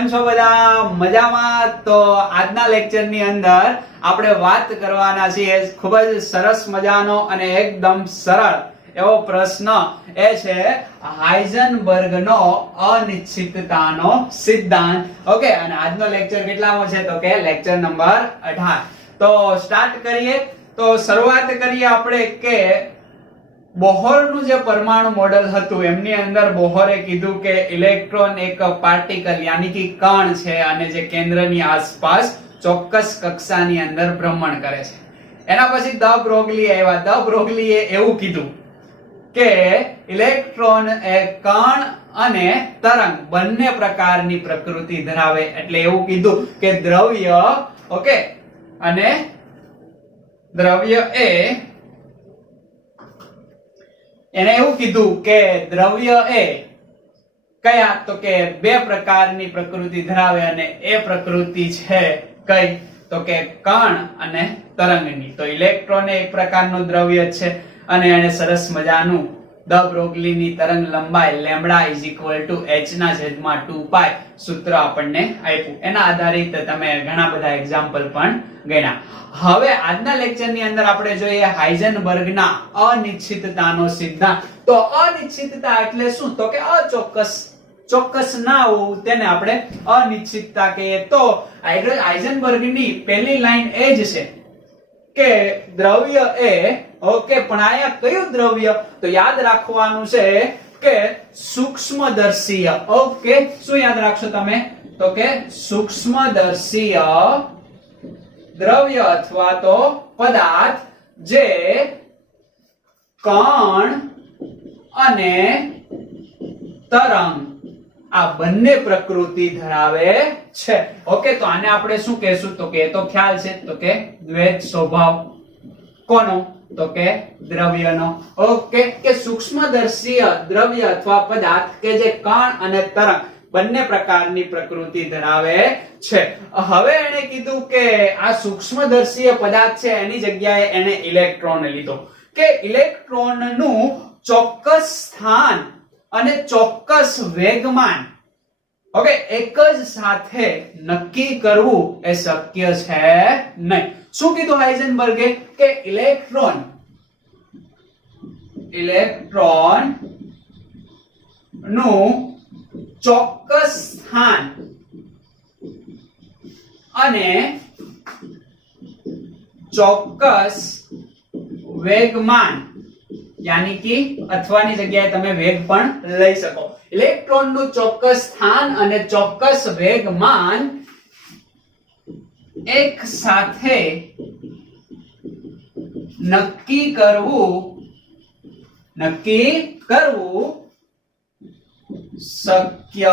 કેમ છો બધા મજામાં? તો આજના લેક્ચરની અંદર આપણે વાત કરવાના છીએ ખૂબ જ સરસ મજાનો અને એકદમ સરળ એવો પ્રશ્ન એ છે હાઇઝનબર્ગનો અનિશ્ચિતતાનો સિદ્ધાંત. ઓકે, અને આજનો લેક્ચર કેટલામો છે તો કે લેક્ચર નંબર 18. તો સ્ટાર્ટ કરીએ. તો શરૂઆત કરીએ આપણે કે બોહરનું જે પરમાણુ મોડેલ હતું એમની અંદર બોહરે કીધું કે ઇલેક્ટ્રોન એક પાર્ટિકલ યાની કે કણ છે અને જે કેન્દ્રની આસપાસ ચોક્કસ કક્ષાની અંદર ભ્રમણ કરે છે. એના પછી દ બ્રોગલી આવ્યા. દ બ્રોગલીએ એવું કીધું કે ઇલેક્ટ્રોન એ કણ અને તરંગ બંને પ્રકારની પ્રકૃતિ ધરાવે. એટલે એવું કીધું કે દ્રવ્ય, ઓકે, અને દ્રવ્ય એને એવું કીધું કે દ્રવ્ય એ કયા તો કે બે પ્રકારની પ્રકૃતિ ધરાવે અને એ પ્રકૃતિ છે કઈ તો કે કણ અને તરંગની. તો ઇલેક્ટ્રોન એક પ્રકારનું દ્રવ્ય છે અને એને સરસ મજાનું દ બ્રોગલીની તરંગ લંબાઈ લેમ્બડા h ના છેદમાં 2π સૂત્ર આપણને આપ્યું. એના આધારિત તમે ઘણા બધા એક્ઝામ્પલ પણ ગણ્યા. હવે આજના લેક્ચરની અંદર આપણે જોઈએ હાઇઝનબર્ગના અનિશ્ચિતતાનો સિદ્ધાંત. તો અનિશ્ચિતતા એટલે શું તો કે અચોક્કસ, ચોક્કસ ના હોવું તેને આપણે અનિશ્ચિતતા કહીએ. તો હાઇઝનબર્ગની પહેલી લાઈન એ જ છે કે દ્રવ્ય એ, ઓકે, પણ આયા કયું દ્રવ્ય તો યાદ રાખવાનું છે કે સૂક્ષ્મદર્શીય. ઓકે, શું યાદ રાખશો તમે તો કે સૂક્ષ્મદર્શીય દ્રવ્ય અથવા તો પદાર્થ જે કણ અને તરંગ આ બંને પ્રકૃતિ ધરાવે છે. ઓકે, તો આને આપણે શું કહેશું તો કે એ તો ખ્યાલ છે તો કે દ્વૈત સ્વભાવ. કોનો તો કે દ્રવ્યનો. ઓકે, કે સૂક્ષ્મદર્શીય દ્રવ્ય અથવા પદાર્થ કે જે કણ અને તરંગ બંને પ્રકારની પ્રકૃતિ ધરાવે છે. હવે એને કીધું કે આ સૂક્ષ્મદર્શીય પદાર્થ છે એની જગ્યાએ એને ઇલેક્ટ્રોન લીધો કે ઇલેક્ટ્રોનનું ચોક્કસ સ્થાન અને ચોક્કસ વેગમાન, ઓકે, એક જ સાથે નક્કી કરવું એ શક્ય છે નહીં. શું કીધું હાઇઝનબર્ગે કે ઇલેક્ટ્રોન નું ચોક્કસ સ્થાન અને ચોક્કસ વેગમાન યાની કે અથવાની જગ્યાએ તમે વેગ પણ લઈ શકો. ઇલેક્ટ્રોનનું ચોક્કસ સ્થાન અને ચોક્કસ વેગમાન એક સાથે નક્કી કરવું શક્ય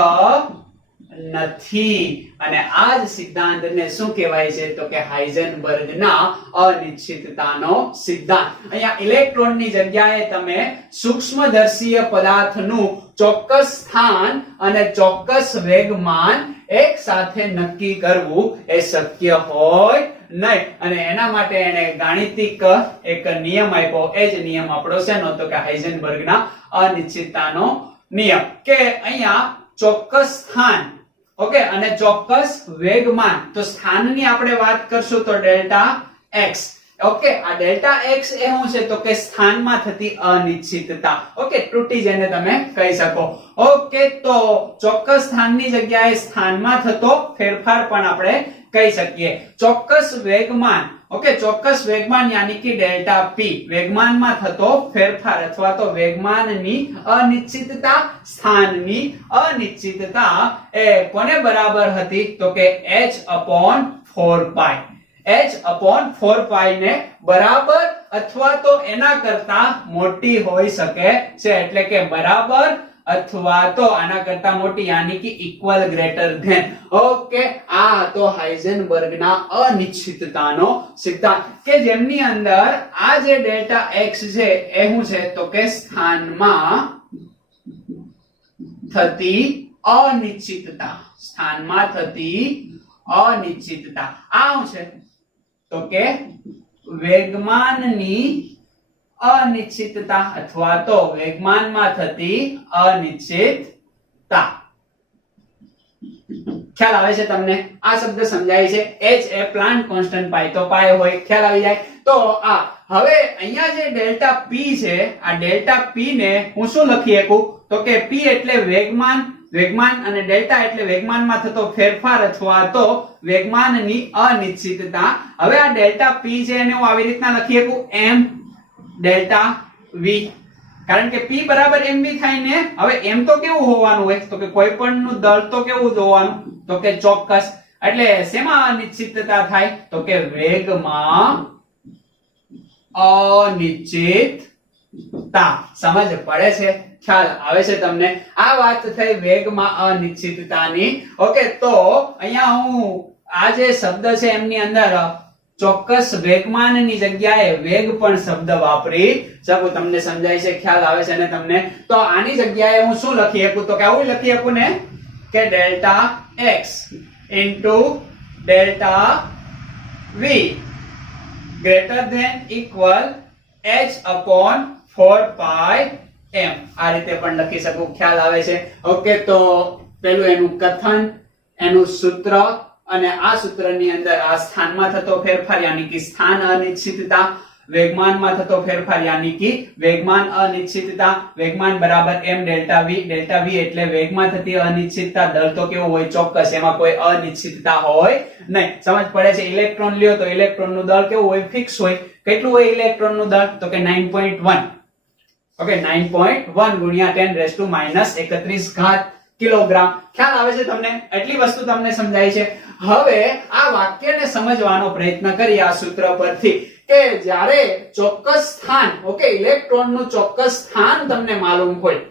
નથી. અને આ જ સિદ્ધાંતને શું કહેવાય છે તો કે હાઇઝનબર્ગના અનિશ્ચિતતાનો સિદ્ધાંત. અહીંયા ઇલેક્ટ્રોનની જગ્યાએ તમે સૂક્ષ્મદર્શીય પદાર્થનું ચોક્કસ સ્થાન અને ચોક્કસ વેગમાન એક સાથે નક્કી કરવું એ શક્ય હોય નહીં. અને એના માટે એને ગાણિતિક એક નિયમ આપ્યો. એ જ નિયમ આપણો શેનો તો કે હાઇઝનબર્ગના અનિશ્ચિતતાનો નિયમ. કે અહીંયા ચોક્કસ સ્થાન, ઓકે, અને ચોક્કસ વેગમાન. તો સ્થાનની આપણે વાત કરશું તો ડેલ્ટા x. ઓકે, આ ડેલ્ટા x એ શું છે તો કે સ્થાનમાં થતી અનિશ્ચિતતા. ઓકે, ત્રુટિ જેને તમે કહી શકો. ઓકે, તો ચોક્કસ સ્થાનની જગ્યાએ સ્થાનમાં થતો ફેરફાર પણ આપણે કહી શકીએ. ચોક્કસ વેગમાન, ઓકે, ચોક્કસ વેગમાન યાની કે ડેલ્ટા p વેગમાનમાં થતો ફેરફાર અથવા તો વેગમાનની અનિશ્ચિતતા, સ્થાનની અનિશ્ચિતતા એ કોને બરાબર હતી તો કે h/4π. h/4π ને બરાબર અથવા તો એના કરતા મોટી હોઈ શકે છે. એટલે કે બરાબર અથવા તો આના કરતા મોટી યાની કે ઇક્વલ, ગ્રેટર ધેન. ઓકે, આ તો હાઇઝનબર્ગના અનિશ્ચિતતાનો સિદ્ધાંત કે જેમની અંદર આ જે ડેલ્ટા x છે એ શું છે તો કે સ્થાનમાં થતી અનિશ્ચિતતા. સ્થાનમાં થતી અનિશ્ચિતતા આ શું છે તો કે વેગમાનની અનિશ્ચિતતા અથવા તો વેગમાનમાં થતી અનિશ્ચિતતા. ખ્યાલ આવે છે તમને? આ શબ્દ સમજાય છે. h એ પ્લાન્ટ કોન્સ્ટન્ટ પાઈ તો પાઈ હોય, ખ્યાલ આવી જાય. તો આ હવે અહીંયા જે ડેલ્ટા p છે, આ ડેલ્ટા p ને હું શું લખી શકું? તો કે p એટલે વેગમાન અને ડેલ્ટા એટલે વેગમાનમાં થતો ફેરફાર અથવા તો વેગમાનની અનિશ્ચિતતા. હવે આ ડેલ્ટા p છે એને હું આવી રીતના લખી શકું m ડેલ્ટા v, કારણ કે p બરાબર mv થાય ને. હવે m તો કેવું હોવાનું હોય? તો કે કોઈ પણ નું દળ તો કેવું હોવાનું? તો કે ચોક્કસ. એટલે શેમાં અનિશ્ચિતતા થાય? તો કે વેગમાં અનિશ્ચિતતા. સમજ પડે છે? ખ્યાલ આવે છે તમને? આ વાત થઈ વેગમાં અનિશ્ચિતતાની. ઓકે, તો અહીંયા હું આ જે શબ્દ છે એમની અંદર ચોક્કસ વેગમાનની જગ્યાએ વેગ પણ શબ્દ વાપરી શકું. તમને સમજાય છે? ખ્યાલ આવે છે ને તમને? તો આની જગ્યાએ હું શું લખી શકું? તો કે આવું લખી શકું ને કે delta x into delta v greater than equal h upon 4 pi m. આ રીતે પણ લખી શકું. ખ્યાલ આવે છે? ઓકે, તો પેલું એનું કથન, એનું સૂત્ર અને આ સૂત્રની અંદર આ સ્થાનમાં થતો ફેરફાર યાની કે સ્થાન અનિશ્ચિતતા, વેગમાનમાં થતો ફેરફાર યાની કે વેગમાન અનિશ્ચિતતા. વેગમાન બરાબર m delta v. Delta v એટલે વેગમાં થતી અનિશ્ચિતતા. દળ તો કેવો હોય? ચોક્કસ. એમાં કોઈ અનિશ્ચિતતા હોય નહીં. સમજ પડે છે? ઇલેક્ટ્રોન લ્યો તો ઇલેક્ટ્રોનનું દળ કેવું હોય? ફિક્સ હોય. કેટલું હોય ઇલેક્ટ્રોનનું દળ? તો કે 9.1. ઓકે, 9.1 ગુણ્યા 10⁻31 ઘાત કિલોગ્રામ. ખ્યાલ આવે છે તમને? એટલી વસ્તુ તમને સમજાય છે. હવે આ વાક્યને સમજવાનો પ્રયત્ન કરીએ આ સૂત્ર પરથી કે જ્યારે ચોક્કસ સ્થાન, ઓકે, ઇલેક્ટ્રોનનું ચોક્કસ સ્થાન તમને માલુમ હોય,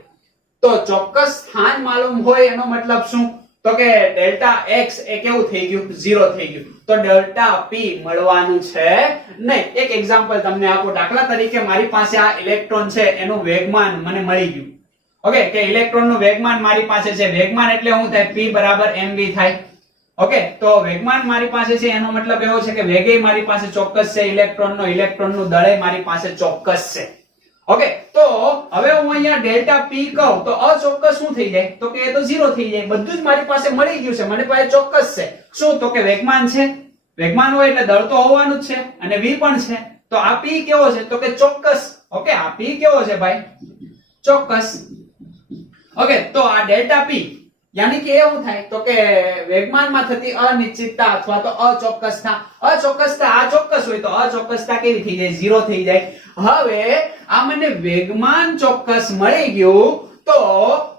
તો ચોક્કસ સ્થાન માલુમ હોય એનો મતલબ શું? તો કે ડેલ્ટા x એ કેવું થઈ ગયું? 0 થઈ ગયું. તો ડેલ્ટા p મળવાનું છે નહીં. એક એક્ઝામ્પલ તમને આપો. દાખલા તરીકે મારી પાસે આ ઇલેક્ટ્રોન છે, એનું વેગમાન મને મળી ગયું. ઓકે, કે ઇલેક્ટ્રોનનું વેગમાન મારી પાસે છે. વેગમાન એટલે શું થાય? p બરાબર mv થાય. ઓકે, તો વેગમાન મારી પાસે છે એનો મતલબ એવો છે કે વેગય મારી પાસે ચોક્કસ છે ઇલેક્ટ્રોનનું દળય મારી પાસે ચોક્કસ છે. ઓકે, તો હવે હું અહીંયા ડેલ્ટા p કહું તો અચોક્કસ શું થઈ જાય? તો કે એ તો 0 થઈ જાય. બધું જ મારી પાસે મળી ગયું છે, મારી પાસે ચોક્કસ છે. શું? તો કે વેગમાન છે. વેગમાન હોય એટલે દળ તો હોવાનું જ છે અને v પણ છે. તો આ p કેવો છે? તો કે ચોક્કસ. ઓકે, આ p કેવો છે ભાઈ? ચોક્કસ. ઓકે, તો આ ડેલ્ટા p યાની કે એવું થાય તો કે વેગમાનમાં થતી અનિશ્ચિતતા અથવા તો અચોક્કસતા. અચોક્કસતા આ ચોક્કસ હોય તો અચોક્કસતા કેવી થઈ જાય? 0 થઈ જાય. હવે આ મને વેગમાન ચોક્કસ મળી ગયું, તો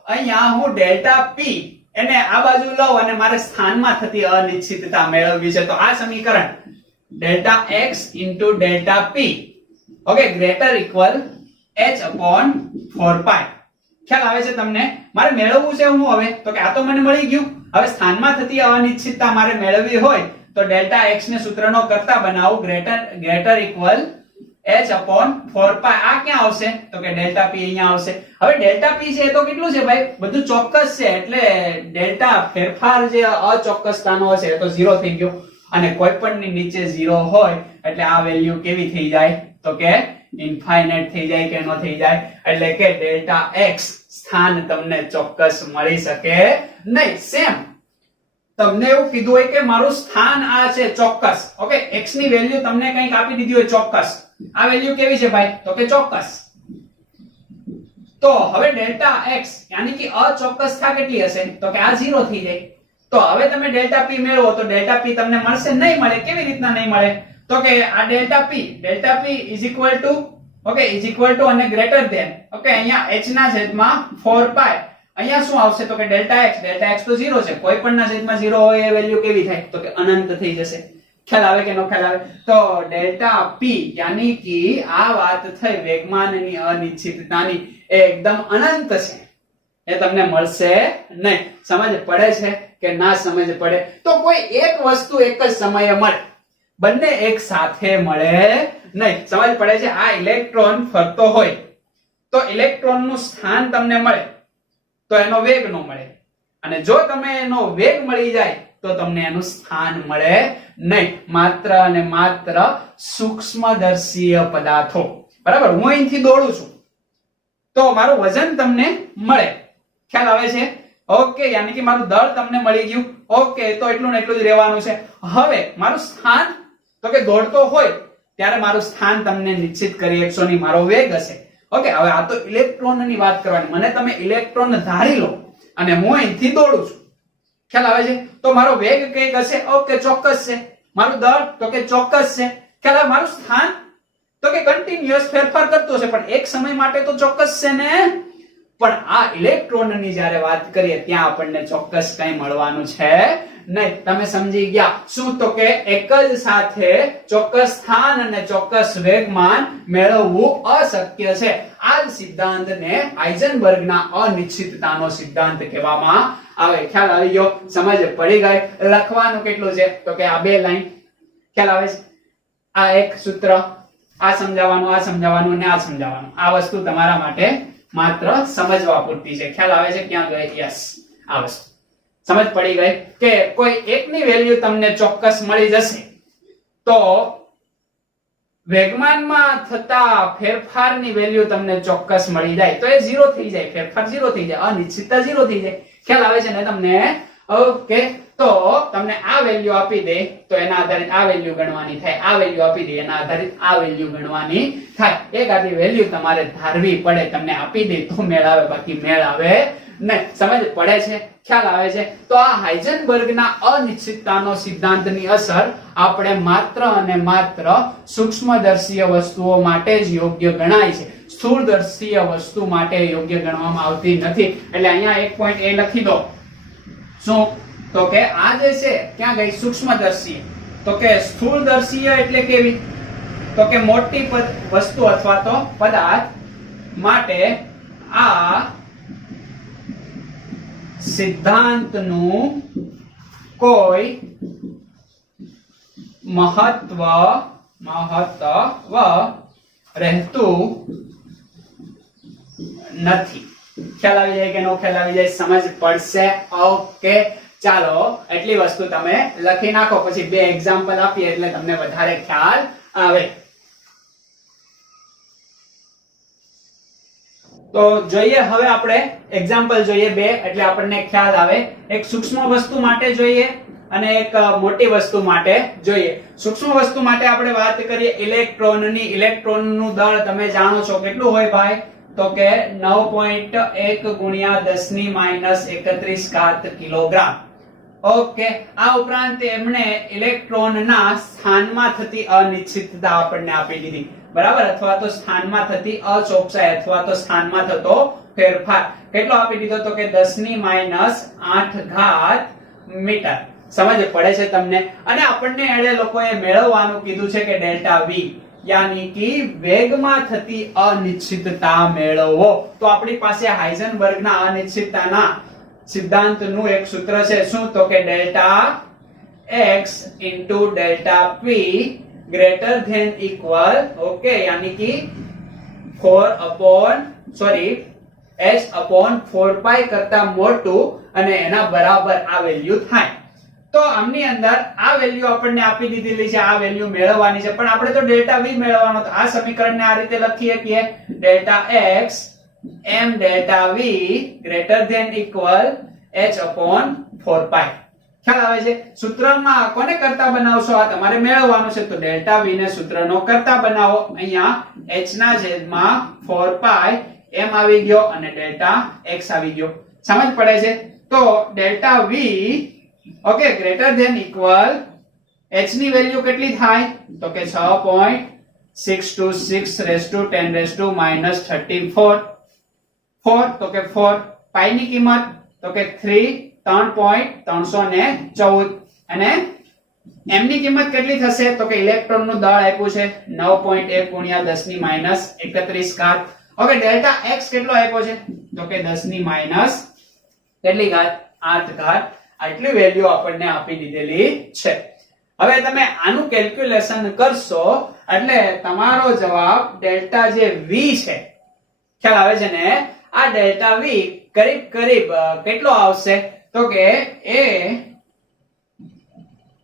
અહીંયા હું ડેલ્ટા p એને આ બાજુ લઉં અને મારે સ્થાનમાં થતી અનિશ્ચિતતા મેળવવી છે. તો આ સમીકરણ delta x into delta p, okay, greater equal h upon 4 pi. ખ્યાલ આવે છે તમને? મારે મેળવવું છે હું હવે? તો કે આ તો મને મળી ગયું. હવે સ્થાનમાં થતી અનિશ્ચિતતા મારે મેળવવી હોય તો ડેલ્ટા x ને સૂત્રનો કરતા બનાવું. Greater equal h upon 4 pi. આ ક્યાં આવશે? તો કે ડેલ્ટા p અહીંયા આવશે. હવે ડેલ્ટા p છે એ તો કેટલું છે ભાઈ? બધું ચોક્કસ છે એટલે ડેલ્ટા ફેરફાર જે અચોક્કસતાનો છે એ તો 0 થઈ ગયો. અને કોઈ પણ ની નીચે 0 હોય એટલે આ વેલ્યુ કેવી થઈ જાય? તો કે ઇન્ફાઇનાઇટ થઈ જાય કે ન થઈ જાય? એટલે કે ડેલ્ટા x સ્થાન તમને ચોક્કસ મળી શકે નહીં. સેમ તમને એવું કીધું હોય કે મારું સ્થાન આ છે ચોક્કસ. ઓકે, x ની વેલ્યુ તમને કંઈક આપી દીધી હોય ચોક્કસ. આ વેલ્યુ કેવી છે ભાઈ? તો કે ચોક્કસ. તો હવે ડેલ્ટા x યાની કે અચોક્કસતા કેટલી હશે? તો કે આ 0 થઈ જાય. તો હવે તમે ડેલ્ટા p મેળવો તો ડેલ્ટા p તમને મળશે? નહીં મળે. કેવી રીતના નહીં મળે? તો કે આ delta p is equal to, okay, is equal to અને ગ્રેટર ધેન, ઓકે, અહીંયા h ના છેદમાં 4 pi. અહીંયા શું આવશે? તો કે ડેલ્ટા x તો 0 છે. કોઈ પણ ના છેદમાં 0 હોય એ વેલ્યુ કેવી થાય? તો કે અનંત થઈ જશે. ખ્યાલ આવે કે નો ખ્યાલ આવે? તો ડેલ્ટા p યાની કે આ વાત થઈ વેગમાનની અનિશ્ચિતતાની, એ એકદમ અનંત છે. એ તમને મળશે નહીં. સમજ પડે છે કે ના સમજ પડે? તો કોઈ એક વસ્તુ એક જ સમયે મળે, બંને એક સાથે મળે નહીં. સમજ પડે છે? આ ઇલેક્ટ્રોન ફરતો હોય તો ઇલેક્ટ્રોનનું સ્થાન તમને મળે તો એનો વેગ નો મળે, અને જો તમે એનો વેગ મળી જાય તો તમને એનું સ્થાન મળે નહીં. માત્ર અને માત્ર સૂક્ષ્મદર્શીય પદાર્થો. બરાબર? હું અહીંથી દોડું છું તો મારું વજન તમને મળે. ખ્યાલ આવે છે? ઓકે, યાની કે મારું દળ તમને મળી ગયું. ઓકે, તો એટલું ને એટલું જ રહેવાનું છે. હવે મારું સ્થાન, તો કે દોડતો હોય ત્યારે મારું સ્થાન તમને નિશ્ચિત કરી શકશો નહીં, મારો વેગ હશે. ઓકે, હવે આ તો ઇલેક્ટ્રોનની વાત કરવાની. મને તમે ઇલેક્ટ્રોન ધારી લો અને હું અહીંથી દોડું છું, ખ્યાલ આવે છે? તો મારો વેગ કઈક હશે. ઓકે, ચોક્કસ છે. મારું દળ, તો કે ચોક્કસ છે. ખ્યાલ આવે? મારું સ્થાન, તો કે કન્ટિન્યુઅસ ફેરફાર કરતો છે, પણ એક સમય માટે તો ચોક્કસ છે ને. પણ આ ઇલેક્ટ્રોનની જ્યારે વાત કરીએ ત્યાં આપણને ચોક્કસ કઈ મળવાનું છે નહીં. તમે સમજી ગયા? શું? તો કે એક જ સાથે ચોક્કસ સ્થાન અને ચોક્કસ વેગમાન મેળવવું અશક્ય છે. આ જ સિદ્ધાંતને હાઇઝનબર્ગના અનિશ્ચિતતાનો સિદ્ધાંત કહેવામાં આવે. ખ્યાલ આવી ગયો? સમજ પડી ગઈ? લખવાનું કેટલું છે? તો કે આ 2 લાઈન. ખ્યાલ આવે છે? આ એક સૂત્ર, આ સમજાવવાનું, આ સમજાવવાનું અને આ સમજાવવાનું. આ વસ્તુ તમારા માટે માત્ર સમજવા પૂરતી છે. ખ્યાલ આવે છે? ક્યાં ગઈ? યસ, આ વસ્તુ સમજ પડી ગઈ કે કોઈ એકની વેલ્યુ તમને ચોક્કસ મળી જશે તો વેગમાનમાં થતા ફેરફારની વેલ્યુ તમને ચોક્કસ મળી જાય તો એ 0 થઈ જાય, ફેરફાર 0 થઈ જાય, અનિશ્ચિતતા 0 થઈ જાય. ખ્યાલ આવે છે ને તમને? ઓકે, તો તમને આ વેલ્યુ આપી દે તો એના આધારિત આ વેલ્યુ ગણવાની થાય, આ વેલ્યુ આપી દે એના આધારિત આ વેલ્યુ ગણવાની થાય. એક આટલી વેલ્યુ તમારે ધારવી પડે. તમને આપી દે તો મેળ આવે, બાકી મેળ આવે નહીં. સમજ પડે છે? ખ્યાલ આવે છે? તો આ હાઇઝનબર્ગના અનિશ્ચિતતાનો સિદ્ધાંતની અસર આપણે માત્ર અને માત્ર સૂક્ષ્મદર્શીય વસ્તુઓ માટે જ યોગ્ય ગણાય છે, સ્થૂળદર્શીય વસ્તુ માટે યોગ્ય ગણવામાં આવતી નથી. એટલે અહીંયા એક પોઈન્ટ એ લખી દો. શું? તો કે આ જે છે ક્યાં ગઈ? સૂક્ષ્મદર્શીય. તો કે સ્થૂળદર્શીય એટલે કેવી? તો કે મોટી વસ્તુ અથવા તો પદાર્થ માટે આ સિદ્ધાંતનું કોઈ મહત્વ રહેતું નથી. ખ્યાલ આવી જાય કે નો ખ્યાલ આવી જાય? સમજ પડશે? ઓકે, ચાલો એટલી વસ્તુ તમે લખી નાખો, પછી 2 એક્ઝામ્પલ આપીએ એટલે તમને વધારે ખ્યાલ આવે. તો જોઈએ હવે આપણે એક્ઝામ્પલ જોઈએ 2 એટલે આપણને ખ્યાલ આવે. એક સૂક્ષ્મ વસ્તુ માટે જોઈએ અને એક મોટી વસ્તુ માટે જોઈએ. સૂક્ષ્મ વસ્તુ માટે આપણે વાત કરીએ ઇલેક્ટ્રોનની. ઇલેક્ટ્રોનનું દળ તમે જાણો છો કેટલું હોય ભાઈ? તો કે 9.1 ગુણ્યા 10 ની -31 કિલોગ્રામ. ઓકે, આ ઉપરાંત એમણે ઇલેક્ટ્રોનના સ્થાનમાં થતી અનિશ્ચિતતા આપણને આપી દીધી, બરાબર? અથવા તો સ્થાનમાં થતી અચોકસાઈ અથવા તો સ્થાનમાં થતો ફેરફાર કેટલો આપી દીધો? તો કે 10 ની -8 મીટર. સમજ પડે છે તમને? અને આપણને એણે લોકોએ મેળવવાનું કીધું છે કે ડેલ્ટા વી, યાની કે વેગમાં થતી અનિશ્ચિતતા મેળવો. તો આપણી પાસે હાઇઝનબર્ગના અનિશ્ચિતતાના સિદ્ધાંતનું એક સૂત્ર છે. શું? તો કે delta x into delta p greater than equal, okay, યાની કે h/4 પાઈ કરતા મોટું અને એના બરાબર આ વેલ્યુ થાય. તો આમની અંદર આ વેલ્યુ આપણને આપી દીધેલી છે, આ વેલ્યુ મેળવવાની છે, પણ આપણે તો ડેલ્ટા v મેળવવાનો. તો આ સમીકરણને આ રીતે લખી શકીએ, delta x m delta v greater than equal h/4 પાઈ. ખ્યાલ આવે છે? સૂત્રમાં કોને કરતા બનાવશો? આ તમારે મેળવવાનું છે. તો ડેલ્ટા v ને સૂત્રનો કરતા બનાવો. અહીંયા h ના છેદમાં 4 પાઈ m આવી ગયો અને ડેલ્ટા x આવી ગયો. સમજ પડે છે? તો delta v okay greater than equal h ની વેલ્યુ કેટલી થાય? તો કે 6.626 × 10⁻⁻34 4 તો કે 4. પાઈ ની કિંમત તો કે 3.314 અને m ની કિંમત કેટલી થશે? તો કે ઇલેક્ટ્રોન નું દળ આપ્યું છે 9.1 ગુણ્યા 10 ની -31 ઓકે, ડેલ્ટા x કેટલો આપ્યો છે? તો કે 10 ની કેટલી ઘાત? 8 ઘાત. આટલી વેલ્યુ આપણને આપી દીધેલી છે. હવે તમે આનું કેલ્ક્યુલેશન કરશો એટલે તમારો જવાબ ડેલ્ટા જે v છે, ખ્યાલ આવે છે ને? આ ડેલ્ટા v કરીબ કેટલો આવશે? તો કે એ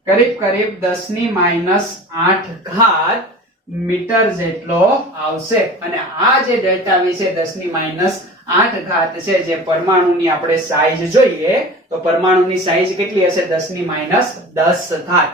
કરીબ 10 ની -8 મીટર જેટલો આવશે. અને આ જે ડેલ્ટા v છે 10 ની 8 ઘાત છે જે પરમાણુની આપણે સાઈઝ જોઈએ તો પરમાણુની સાઈઝ કેટલી હશે 10 ઘાત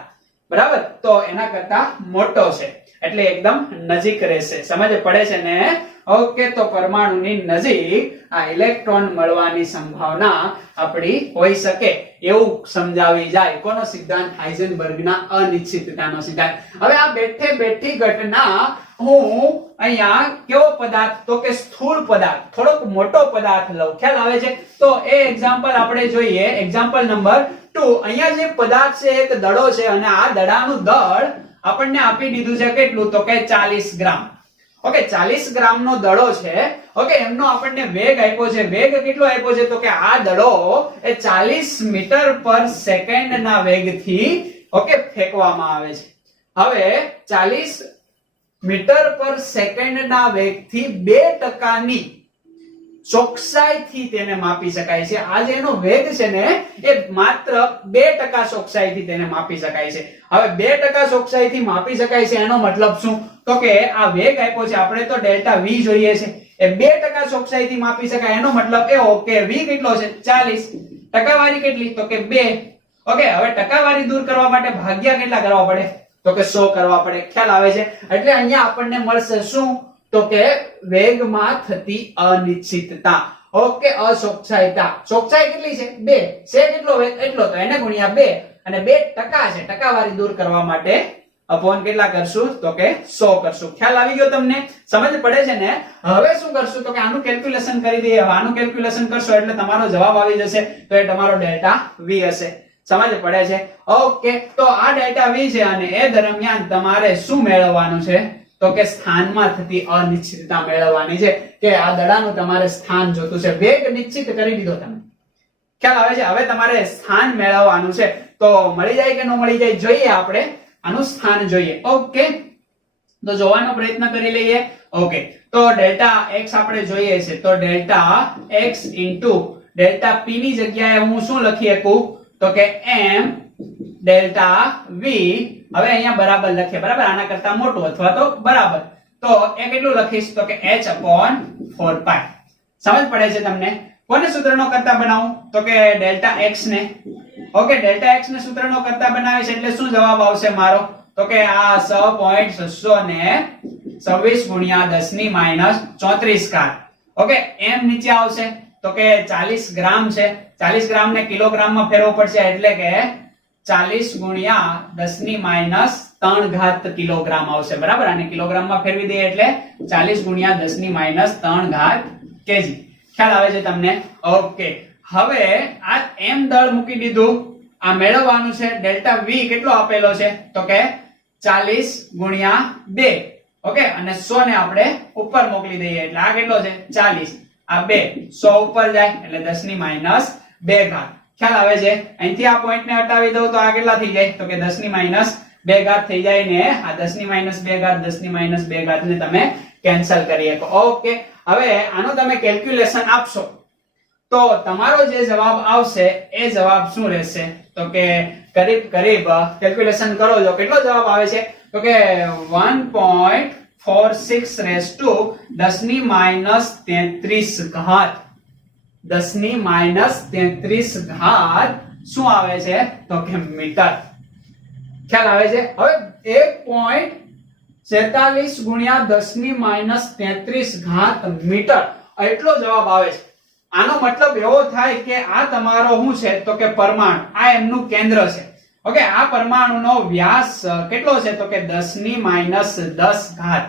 બરાબર તો એના કરતા મોટો છે એટલે એકદમ નજીક રહેશે સમજ પડે છે ને ઓકે તો પરમાણુની નજીક આ ઇલેક્ટ્રોન મળવાની સંભાવના આપણી હોઈ શકે એવું સમજાવી જાય કોનો સિદ્ધાંત હાઇઝનબર્ગના અનિશ્ચિતતાનો સિદ્ધાંત હવે આ બેઠી ઘટના હું અહીંયા કેવો પદાર્થ તો કે સ્થૂળ પદાર્થ થોડોક મોટો પદાર્થ લઉં ખ્યાલ આવે છે તો એ એક્ઝામ્પલ આપણે જોઈએ એક્ઝામ્પલ નંબર 2 અહીંયા જે પદાર્થ છે એક દડો છે અને આ દડાનું દળ આપણને આપી દીધું છે કેટલું તો કે 40 ગ્રામ ઓકે 40 ગ્રામ નો દડો છે ઓકે એમનો આપણને વેગ આપ્યો છે વેગ કેટલો આપ્યો છે તો કે આ દડો એ 40 મીટર પર સેકન્ડ ના વેગથી ઓકે ફેંકવામાં આવે છે હવે 40 મીટર પર સેકન્ડ ના વેગથી 2% ની ચોકસાઈથી તેને માપી શકાય છે આ જે એનો વેગ છે ને એ માત્ર 2% ચોકસાઈથી તેને માપી શકાય છે હવે 2% ચોકસાઈથી માપી શકાય છે એનો મતલબ શું તો કે આ વેગ આપ્યો છે આપણે તો ડેલ્ટા v જોઈએ છે એ 2% ચોકસાઈથી માપી શકાય એનો મતલબ એવો કે v કેટલો છે 40 ટકાવારી કેટલી તો કે 2 ઓકે હવે ટકાવારી દૂર કરવા માટે ભાગ્યા કેટલા કરવા પડે તો કે 100 કરવા પડે ખ્યાલ આવે છે એટલે અહીંયા આપણને મળશે શું તો કે વેગમાં થતી અનિશ્ચિતતા ઓકે અચોકસાઈતા ચોકસાઈ કેટલી છે 2 છે કેટલો વેગ એટલો તો એને ગુણ્યા 2 અને 2% છે ટકાવારી દૂર કરવા માટે અપોન કેટલા કરશું તો કે 100 કરશું ખ્યાલ આવી ગયો તમને સમજ પડે છે ને હવે શું કરશું તો કે આનું કેલ્ક્યુલેશન કરી દઈએ આનું કેલ્ક્યુલેશન કરશો એટલે તમારો જવાબ આવી જશે તો એ તમારો ડેલ્ટા v હશે સમજ પડે છે ઓકે તો આ ડેલ્ટા v છે અને એ દરમિયાન તમારે શું મેળવવાનું છે તો કે સ્થાનમાં થતી અનિશ્ચિતતા મેળવવાની છે કે આ દડાનું તમારે સ્થાન જોતું છે વેગ નિશ્ચિત કરી દીધો તમે ખ્યાલ આવે છે હવે તમારે સ્થાન મેળવવાનું છે તો મળી જાય કે ન મળી જાય જોઈએ આપણે આનું સ્થાન જોઈએ ઓકે તો જોવાનો પ્રયત્ન કરી લઈએ ઓકે તો ડેલ્ટા x આપણે જોઈએ છે તો ડેલ્ટા x ડેલ્ટા p ની જગ્યાએ હું શું લખી શકું તો કે m ડેલ્ટા v હવે અહીંયા બરાબર લખીએ બરાબર આના કરતા મોટું અથવા તો બરાબર તો એ કેટલું લખીશ તો કે h/4π સમજ પડે છે તમને કોને સૂત્રનો કરતા બનાવું તો કે ડેલ્ટા x ને ઓકે ડેલ્ટા x ને સૂત્રનો કરતા બનાવીશ એટલે શું જવાબ આવશે મારો તો કે આ 6.626 ગુણ્યા 10⁻34 ઘાત ઓકે m નીચે આવશે તો કે 40 ગ્રામ છે 40 ગ્રામ ને કિલોગ્રામમાં ફેરવવો પડશે એટલે કે 40 ગુણ્યા 10⁻3 ઘાત કિલોગ્રામ આવશે બરાબર અને કિલોગ્રામમાં ફેરવી દઈએ એટલે 40 ગુણ્યા 10⁻3 ઘાત કેજી ખ્યાલ આવે છે તમને ઓકે હવે આ m દળ મૂકી દીધું આ મેળવવાનું છે ડેલ્ટા v કેટલો આપેલો છે તો કે 40 ગુણ્યા 2 ઓકે અને 100 ને આપણે ઉપર મોકલી દઈએ એટલે આ કેટલો છે 40 આ 2 100 ઉપર જાય એટલે 10⁻2 ઘાત ખ્યાલ આવે છે અહીંથી આ પોઈન્ટ ને હટાવી દઉં તો આ કેટલા થઈ જાય તો કે 10⁻2 ઘાત થઈ જાય ને આ 10⁻2 ઘાત 10⁻2 ઘાત ને તમે કેન્સલ કરી શકો ઓકે હવે આનો તમે કેલ્ક્યુલેશન આપશો તો તમારો જે જવાબ આવશે એ જવાબ શું રહેશે તો કે કરીબ કેલ્ક્યુલેશન કરો જો કેટલો જવાબ આવે છે તો કે 1.46 રેઝ ટુ 10⁻33 ઘાત 10⁻33 ઘાત શું આવે છે તો કે મીટર ખ્યાલ આવે છે હવે 1.46 ગુણ્યા 10⁻33 ઘાત મીટર એટલો જવાબ આવે છે આનો મતલબ એવો થાય કે આ તમારો શું છે તો કે પરમાણુ આ એમનું કેન્દ્ર છે ઓકે આ પરમાણુનો વ્યાસ કેટલો છે તો કે 10⁻10 ઘાત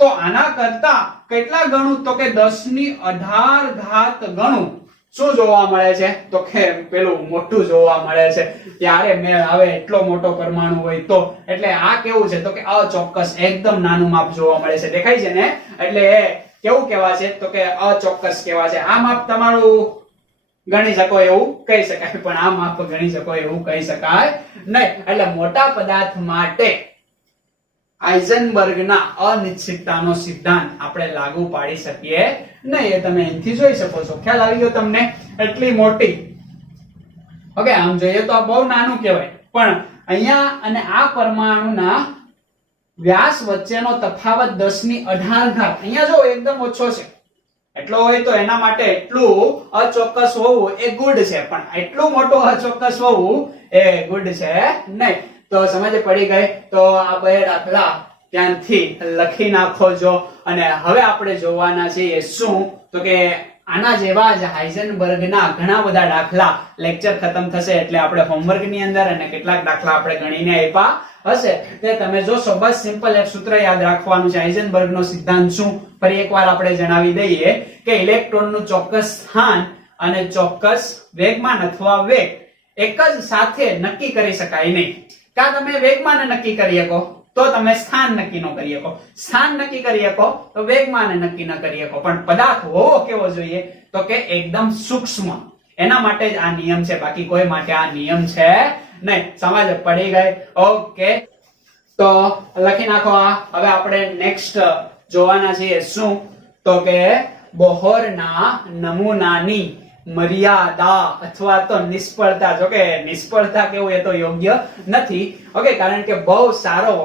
તો આના કરતા કેટલા ગણું તો કે 10⁻18 ઘાત ગણું શું જોવા મળે છે તો કે પેલું મોટું જોવા મળે છે ત્યારે મેળ આવે એટલો મોટો પરમાણુ હોય તો એટલે આ કેવું છે તો કે અચોક્કસ એકદમ નાનું માપ જોવા મળે છે દેખાય છે ને એટલે કેવું કહેવાય છે તો કે અચોક્કસ કહેવાય છે આ માપ તમારું ગણી શકો એવું કહી શકાય પણ આ માપ ગણી શકો એવું કહી શકાય નહીં એટલે મોટા પદાર્થ માટે હાઇઝનબર્ગના અનિશ્ચિતતાનો સિદ્ધાંત આપણે લાગુ પાડી શકીએ નહીં એ તમે અહીંથી જોઈ શકો છો ખ્યાલ આવી ગયો તમને એટલી મોટી ઓકે આમ જોઈએ તો આ બહુ નાનું કહેવાય પણ અહીંયા અને આ પરમાણુના વ્યાસ વચ્ચેનો તફાવત 10⁻18 ઘાત અહીંયા જો એકદમ ઓછો છે એટલો હોય તો એના માટે એટલું અચોક્કસ હોવું એ ગુડ છે, પણ એટલું મોટું અચોક્કસ હોવું એ ગુડ છે નહીં. તો સમજ પડી ગઈ. તો આ બે દાખલા ત્યાંથી લખી નાખો જો. અને હવે આપણે જોવાના છીએ શું, તો કે આના જેવા જ હાઇઝનબર્ગના ઘણા બધા દાખલા લેક્ચર ખતમ થશે એટલે આપણે હોમવર્ક ની અંદર અને કેટલાક દાખલા આપણે ગણીને આપ્યા હશે તે તમે જોશો. બસ સિમ્પલ એક સૂત્ર યાદ રાખવાનું છે. હાઇઝનબર્ગનો સિદ્ધાંત શું ફરી એકવાર આપણે જણાવી દઈએ કે ઇલેક્ટ્રોનનું ચોક્કસ સ્થાન અને ચોક્કસ વેગમાન અથવા વેગ એક જ સાથે નક્કી કરી શકાય નહીં. કાં તમે વેગમાન નક્કી કરી શકો તો તમે સ્થાન નક્કી ન કરી શકો, સ્થાન નક્કી કરી શકો તો વેગમાન નક્કી ન કરી શકો. પણ પદાર્થ હોવો કેવો જોઈએ, તો કે એકદમ સૂક્ષ્મ. એના માટે જ આ નિયમ છે, બાકી કોઈ માટે આ નિયમ છે નહીં. સમજ પડી ગઈ? ઓકે, તો લખી નાખો આ. હવે આપણે નેક્સ્ટ જોવાના છીએ શું, તો કે બોહરના નમૂનાની મર્યાદા અથવા તો નિષ્ફળતા. જો કે નિષ્ફળતા કેવું એ તો યોગ્ય નથી, ઓકે, કારણ કે બહુ સારો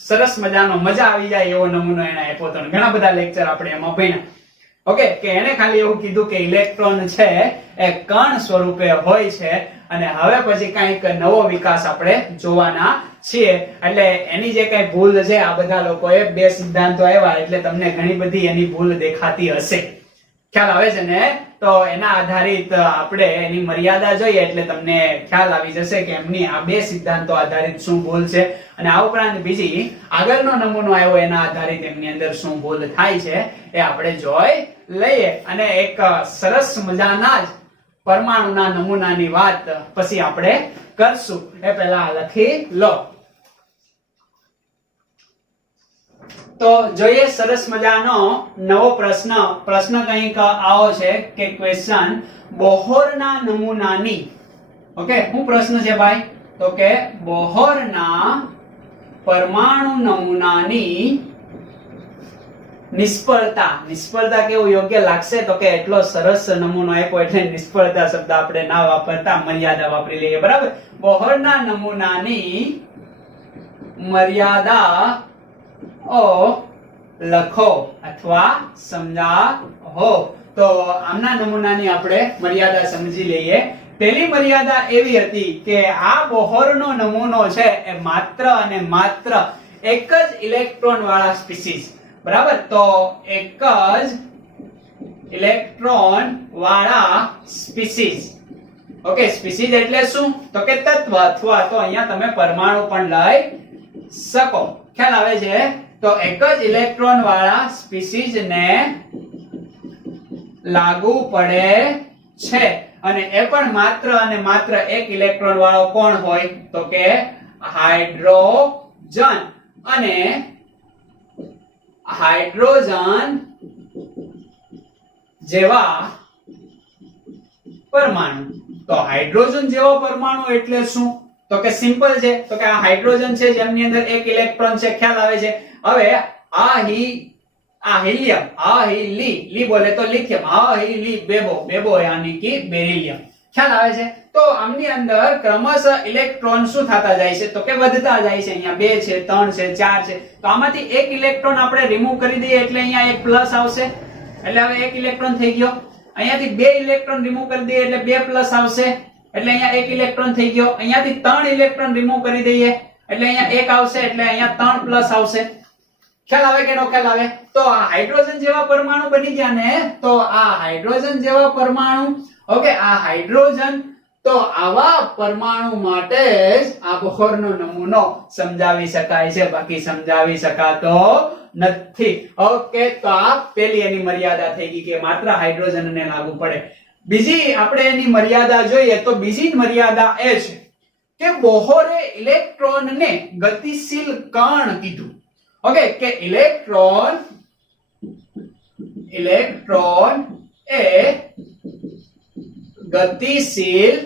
સરસ મજાનો મજા આવી જાય એવો નમૂનો એને આપ્યો હતો. ઘણા બધા લેક્ચર આપણે એમાં ભણ્યા, ઓકે, કે એને ખાલી એવું કીધું કે ઇલેક્ટ્રોન છે એ કણ સ્વરૂપે હોય છે. અને હવે પછી કંઈક નવો વિકાસ આપણે જોવાના છીએ. એટલે એની જે કઈ ભૂલ છે, આ બધા લોકોએ બે સિદ્ધાંતો આવ્યા એટલે તમને ઘણી બધી એની ભૂલ દેખાતી હશે. ખ્યાલ આવે છે ને? તો એના આધારિત આપણે એની મર્યાદા જોઈએ એટલે તમને ખ્યાલ આવી જશે કે એમની આ બે સિદ્ધાંતો આધારિત શું ભૂલ છે. અને આ ઉપરાંત બીજી આગળનો નમૂનો આવ્યો એના આધારિત એમની અંદર શું ભૂલ થાય છે એ આપણે જોઈ લઈએ. અને એક સરસ મજાના જ પરમાણુના નમૂનાની વાત પછી આપણે કરશું. એ પહેલા લખી લો. તો જોઈએ સરસ મજાનો નવો પ્રશ્ન કંઈક આવો છે કે ક્વેશ્ચન બોહરના નમૂનાની, ઓકે, શું પ્રશ્ન છે ભાઈ, તો કે બોહરના પરમાણુ નમૂનાની નિષ્ફળતા કેવું યોગ્ય લાગશે, તો કે એટલો સરસ નમૂનો આપ્યો એટલે નિષ્ફળતા શબ્દ આપણે ના વાપરતા મર્યાદા વાપરી લઈએ. બરાબર? બોહરના નમૂનાની મર્યાદા લખો અથવા સમજાવો. તો આમના નમૂનાની આપણે મર્યાદા સમજી લઈએ. પહેલી મર્યાદા એવી હતી કે આ બોહરનો નમૂનો છે એ માત્ર અને માત્ર એક જ ઇલેક્ટ્રોન વાળા સ્પીસીસ. બરાબર? તો એક જ ઇલેક્ટ્રોન વાળા સ્પીસીસ. ઓકે, સ્પીસીસ એટલે શું, તો કે તત્વ, અથવા તો અહીંયા તમે પરમાણુ પણ લઈ શકો. ખ્યાલ આવે છે? તો એક જ ઇલેક્ટ્રોન વાળા સ્પીસીસ ને લાગુ પડે છે. અને એ પણ માત્ર અને માત્ર એક ઇલેક્ટ્રોન વાળો કોણ હોય, તો કે હાઇડ્રોજન. અને હાઇડ્રોજન જેવા પરમાણુ. તો હાઇડ્રોજન જેવો પરમાણુ એટલે શું, તો કે સિમ્પલ છે. તો કે આ હાઇડ્રોજન છે જેમની અંદર એક ઇલેક્ટ્રોન છે. ખ્યાલ આવે છે? હવે આ હિલિયમ, લી બોલે તો લિથિયમ, બેબો યાની કે બેરિલિયમ. ખ્યાલ આવે છે? તો આમની અંદર ક્રમશઃ ઇલેક્ટ્રોન શું થતા જાય છે, તો કે વધતા જાય છે. અહીંયા 2 છે, 3 છે, 4 છે. તો આમાંથી એક ઇલેક્ટ્રોન આપણે રિમૂવ કરી દઈએ એટલે અહીંયા એક પ્લસ આવશે. એટલે હવે એક ઇલેક્ટ્રોન થઈ ગયો. અહીંયાથી 2 ઇલેક્ટ્રોન રિમૂવ કરી દઈએ એટલે 2 પ્લસ આવશે. એટલે અહીંયા એક ઇલેક્ટ્રોન થઈ ગયો. અહીંયાથી 3 ઇલેક્ટ્રોન રિમૂવ કરી દઈએ એટલે અહીંયા એક આવશે. એટલે અહીંયા 3 પ્લસ આવશે. ખ્યાલ આવે કે નો ખ્યાલ આવે? તો આ હાઇડ્રોજન જેવા પરમાણુ બની ગયા ને. તો આ હાઇડ્રોજન જેવા પરમાણુ, ઓકે, આ હાઇડ્રોજન, તો આવા પરમાણુ માટે જ આ બોહરનો નમૂનો સમજાવી શકાય છે, બાકી સમજાવી શકાતો નથી. ઓકે, તો આ પેલી એની મર્યાદા થઈ ગઈ કે માત્ર હાઇડ્રોજનને લાગુ પડે. બીજી આપણે એની મર્યાદા જોઈએ તો બીજી મર્યાદા એ છે કે બોહરે ઇલેક્ટ્રોનને ગતિશીલ કણ કીધું. ઓકે, કે ઇલેક્ટ્રોન એ ગતિશીલ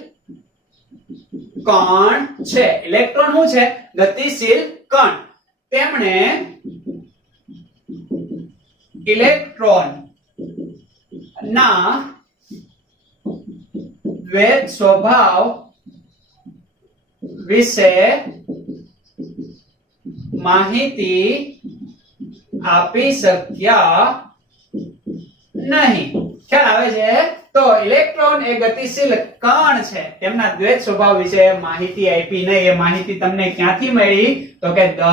કણ છે. ઇલેક્ટ્રોન શું છે? ગતિશીલ કણ. તેમણે ઇલેક્ટ્રોન ના દ્વૈત સ્વભાવ વિશે માહિતી આપી શક્યા નહીં. ખ્યાલ આવે છે? તો ઇલેક્ટ્રોન એ ગતિશીલ કણ છે. તેમના દ્વૈત સ્વભાવ વિશે માહિતી આપી નહીં. એ માહિતી તમને ક્યાંથી મળી? તો કે ધ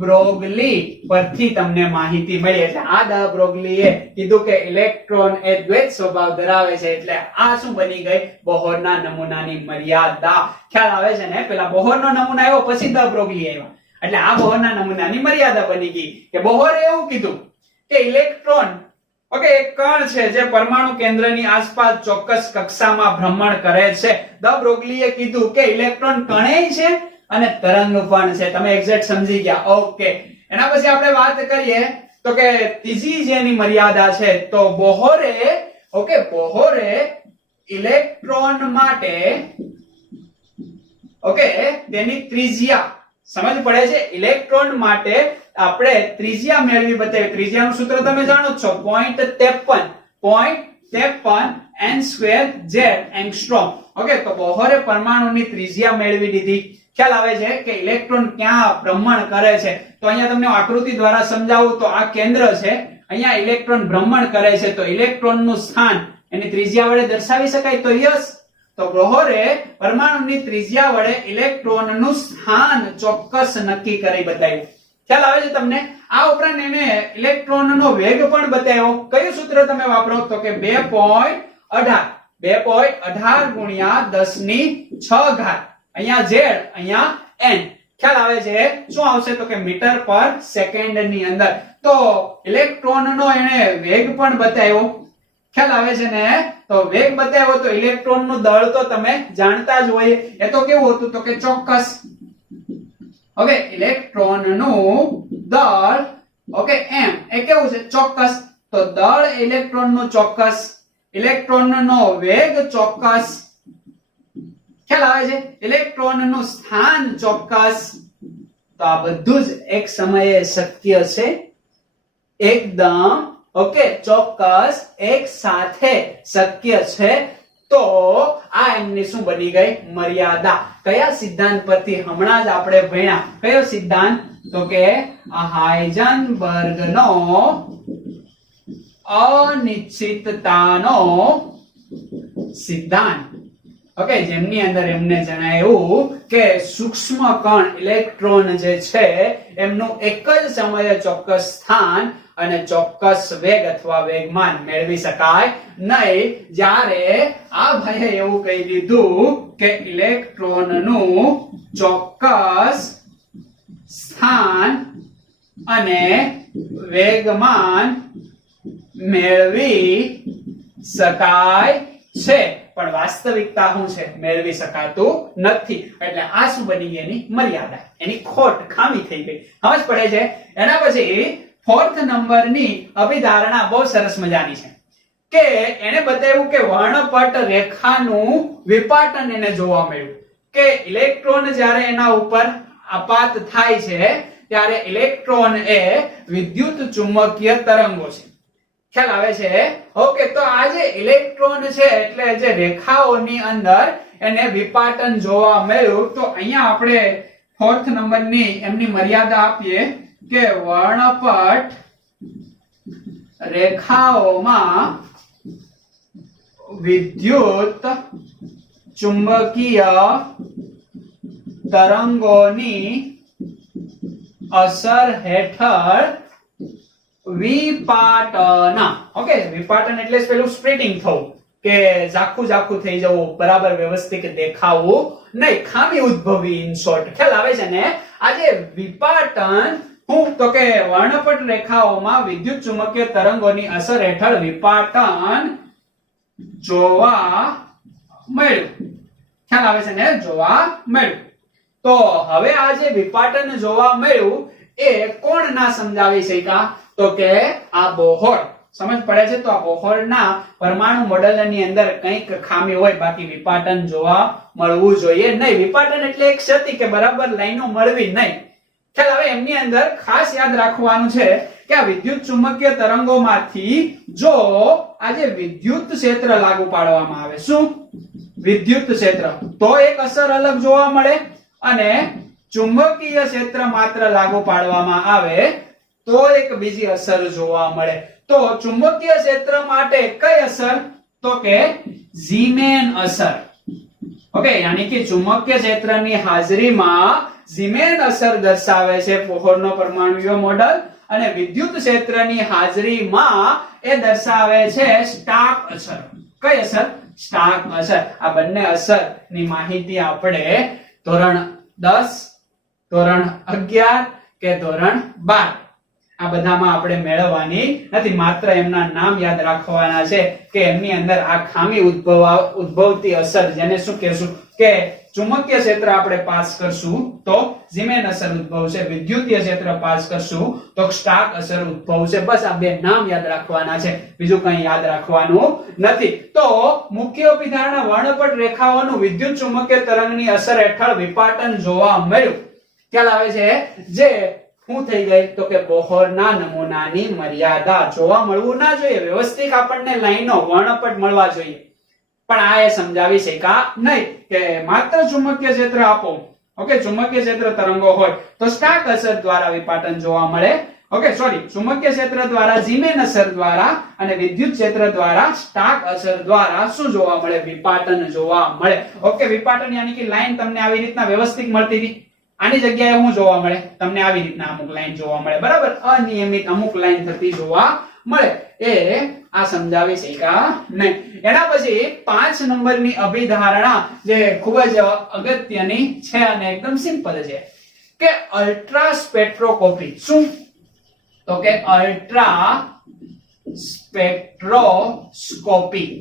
બ્રોગલી પરથી તમને માહિતી મળી. એટલે આ ધ બ્રોગલીએ કીધું કે ઇલેક્ટ્રોન એ દ્વૈત સ્વભાવ ધરાવે છે. એટલે આ શું બની ગઈ? બોહરના નમૂનાની મર્યાદા. ખ્યાલ આવે છે ને? પેલા બોહરનો નમૂનો આવ્યો, પછી ધ બ્રોગલી આવ્યા. એટલે આ બોહરના નમૂનાની મર્યાદા બની ગઈ કે બોહરે એવું કીધું કે ઇલેક્ટ્રોન ઓકે એક કણ છે જે પરમાણુ કેન્દ્રની આસપાસ ચોક્કસ કક્ષામાં ભ્રમણ કરે છે. ધ બ્રોગલીએ કીધું કે ઇલેક્ટ્રોન કણેય છે અને તરંગ પણ છે. તમે એક્ઝેક્ટ સમજી ગયા. ઓકે, એના પછી આપણે વાત કરીએ તો કે ત્રીજી જેની મર્યાદા છે તો બોહરે ઇલેક્ટ્રોન માટે તેની ત્રિજ્યા સમજ પડે છે. ઇલેક્ટ્રોન માટે આપણે ત્રિજ્યા મેળવી બતાવી. ત્રિજ્યાનું સૂત્ર તમે જાણો જ છો 0.53 n²z એંગસ્ટ્રોમ. ઓકે, તો બોહરે પરમાણુની ત્રિજ્યા મેળવી દીધી. ખ્યાલ આવે છે કે ઇલેક્ટ્રોન ક્યાં ભ્રમણ કરે છે? તો અહીંયા તમને આકૃતિ દ્વારા સમજાવું તો આ કેન્દ્ર છે, અહીંયા ઇલેક્ટ્રોન ભ્રમણ કરે છે. તો ઇલેક્ટ્રોનનું સ્થાન એની ત્રિજ્યા વડે દર્શાવી શકાય? તો યસ. તો બોહરે પરમાણુની ત્રિજ્યા વડે ઇલેક્ટ્રોનનું સ્થાન ચોક્કસ નક્કી કરી બતાવ્યું. ખ્યાલ આવે છે તમને? આ ઉપરાંત એને ઇલેક્ટ્રોનનો વેગ પણ બતાવ્યો. કયું સૂત્ર તમે વાપરો? તો કે 2.18 ગુણ્યા 10⁶. અહીંયા z, અહીંયા n. ખ્યાલ આવે છે? શું આવશે? તો કે મીટર પર સેકન્ડ ની અંદર. તો ઇલેક્ટ્રોનનો એને વેગ પણ બતાવ્યો. ખ્યાલ આવે છે ને? તો વેગ બતાવ્યો તો ઇલેક્ટ્રોનનું દળ તો તમે જાણતા જ હોય. એ તો કેવું હતું? તો કે ચોક્કસ. ઓકે, ઇલેક્ટ્રોનનું દળ m એ કેવું છે? ચોક્કસ. તો દળ ઇલેક્ટ્રોનનું ચોક્કસ, ઇલેક્ટ્રોનનો વેગ ચોક્કસ. ખ્યાલ આવે છે? ઇલેક્ટ્રોનનું સ્થાન ચોક્કસ. તો આ બધું જ એક સમયે શક્ય છે. એકદમ ચોક્કસ એક સાથે શક્ય છે. તો આ એમની શું બની ગઈ? મર્યાદા. કયા સિદ્ધાંત પરથી? હમણાં જ આપણે ભણ્યા. કયો સિદ્ધાંત? તો કે હાઇઝનબર્ગનો અનિશ્ચિતતાનો સિદ્ધાંત. ઓકે, જેમની અંદર એમને જણાવ્યું કે સૂક્ષ્મ કણ ઇલેક્ટ્રોન જે છે એમનું એક જ સમયે ચોક્કસ સ્થાન અને ચોક્કસ વેગ અથવા વેગમાન મેળવી શકાય નહીં. જ્યારે આ ભાઈએ એવું કહી દીધું કે ઇલેક્ટ્રોનનું ચોક્કસ સ્થાન અને વેગમાન મેળવી શકાય છે, પણ વાસ્તવિકતા શું છે? મેળવી શકાતું નથી. એટલે આ શું બની ગઈ? એની મર્યાદા, એની ખોટ, ખામી થઈ ગઈ. સમજ પડે છે? એના પછી 4th નંબરની અભિધારણા બહુ સરસ મજાની છે કે એને બતાવ્યું કે વર્ણપટ રેખાનું વિપાટન એને જોવા મળ્યું કે ઇલેક્ટ્રોન જ્યારે એના ઉપર આપાત થાય છે ત્યારે ઇલેક્ટ્રોન એ વિદ્યુત ચુંબકીય તરંગો છે. ખ્યાલ આવે છે? ઓકે, તો આ જે ઇલેક્ટ્રોન છે એટલે જે રેખાઓની અંદર એને વિપાટન જોવા મળ્યું. તો અહીંયા આપણે 4th નંબરની એમની મર્યાદા આપીએ કે વર્ણપટ રેખાઓમાં વિદ્યુત ચુંબકીય તરંગોની અસર હેઠળ વિપાટન. ઓકે, વિપાટન એટલે પેલું સ્પ્લિટિંગ થવું કે ઝાખું થઈ જવું, બરાબર વ્યવસ્થિત દેખાવું નહીં, ખામી ઉદ્ભવવી. ઇન શોર્ટ ખ્યાલ આવે છે ને? આજે વિપાટન હું તો કે વર્ણપટ રેખાઓમાં વિદ્યુત ચુંબકીય તરંગોની અસર હેઠળ વિપાટન જોવા મળ્યું. ખ્યાલ આવે છે ને? જોવા મળ્યું. તો હવે આ જે વિપાટન જોવા મળ્યું એ કોણ ના સમજાવી શક્યા? તો કે આ બોહર. સમજ પડે છે? તો આ બોહરના પરમાણુ મોડેલની અંદર કંઈક ખામી હોય, બાકી વિપાટન જોવા મળવું જોઈએ નહીં. વિપાટન એટલે એક ક્ષતિ કે બરાબર લાઈનો મળવી નહીં. ખ્યાલ હવે એમની અંદર ખાસ યાદ રાખવાનું છે કે આ વિદ્યુત ચુંબકીય તરંગોમાંથી જો આ જે વિદ્યુત ક્ષેત્ર લાગુ પાડવામાં આવે, શું? વિદ્યુત ક્ષેત્ર, તો એક અસર અલગ જોવા મળે, અને ચુંબકીય ક્ષેત્ર માત્ર લાગુ પાડવામાં આવે તો એક બીજી અસર જોવા મળે. તો ચુંબકીય ક્ષેત્ર માટે કઈ અસર? તો કે ઝીમેન અસર. ઓકે, યાની કે ચુંબકીય ક્ષેત્રની હાજરીમાં ઝીમેન અસર દર્શાવે છે બોહરનો પરમાણુય મોડલ, અને વિદ્યુત ક્ષેત્રની હાજરીમાં એ દર્શાવે છે સ્ટાક અસર. કઈ અસર? સ્ટાક અસર. આ બંને અસરની માહિતી આપણે ધોરણ 10, ધોરણ 11 કે ધોરણ 12 આ બધામાં આપણે મેળવવાની નથી. માત્ર એમના નામ યાદ રાખવાના છે કે એમની અંદર આ ખામી ઉદ્ભવતી અસર, જેને શું કહેશું કે ચુંબકીય ક્ષેત્ર આપણે પાસ કરશું તો ઝીમેન અસર ઉદ્ભવશે, વિદ્યુતીય ક્ષેત્ર પાસ કરશું તો સ્ટાક અસર ઉદ્ભવશે. બસ આ બે નામ યાદ રાખવાના છે, બીજું કંઈ યાદ રાખવાનું નથી. તો મુખ્ય અભિધારણા વર્ણપટ રેખાઓનું વિદ્યુત ચુંબકીય તરંગની અસર હેઠળ વિપાટન જોવા મળ્યું. ખ્યાલ આવે છે? જે શું થઈ ગઈ? તો કે બોહરના નમૂનાની મર્યાદા જોવા મળવું ના જોઈએ. વ્યવસ્થિત આપણને લાઈનો વર્ણપટ મળવા જોઈએ, પણ આ એ સમજાવી શક્યા નહીં કે માત્ર ચુંબકીય ક્ષેત્ર આપો. ઓકે, ચુંબકીય ક્ષેત્ર તરંગો હોય તો સ્ટાક અસર દ્વારા વિપાટન જોવા મળે. ઓકે, સોરી, ચુંબકીય ક્ષેત્ર દ્વારા ઝીમેન અસર દ્વારા અને વિદ્યુત ક્ષેત્ર દ્વારા સ્ટાક અસર દ્વારા શું જોવા મળે? વિપાટન જોવા મળે. ઓકે, વિપાટન યાની કે લાઈન તમને આવી રીતના વ્યવસ્થિત મળતી હતી, આની જગ્યાએ શું જોવા મળે? તમને આવી રીતના અમુક લાઈન જોવા મળે. બરાબર, અનિયમિત અમુક લાઈન થતી જોવા મળે. એ આ સમજાવી શક્યા નહીં. એના પછી 5 નંબરની અભિધારણા જે ખૂબ જ અગત્યની છે અને એકદમ સિમ્પલ છે કે અલ્ટ્રા સ્પેક્ટ્રોસ્કોપી. શું? તો કે અલ્ટ્રા સ્પેક્ટ્રોસ્કોપી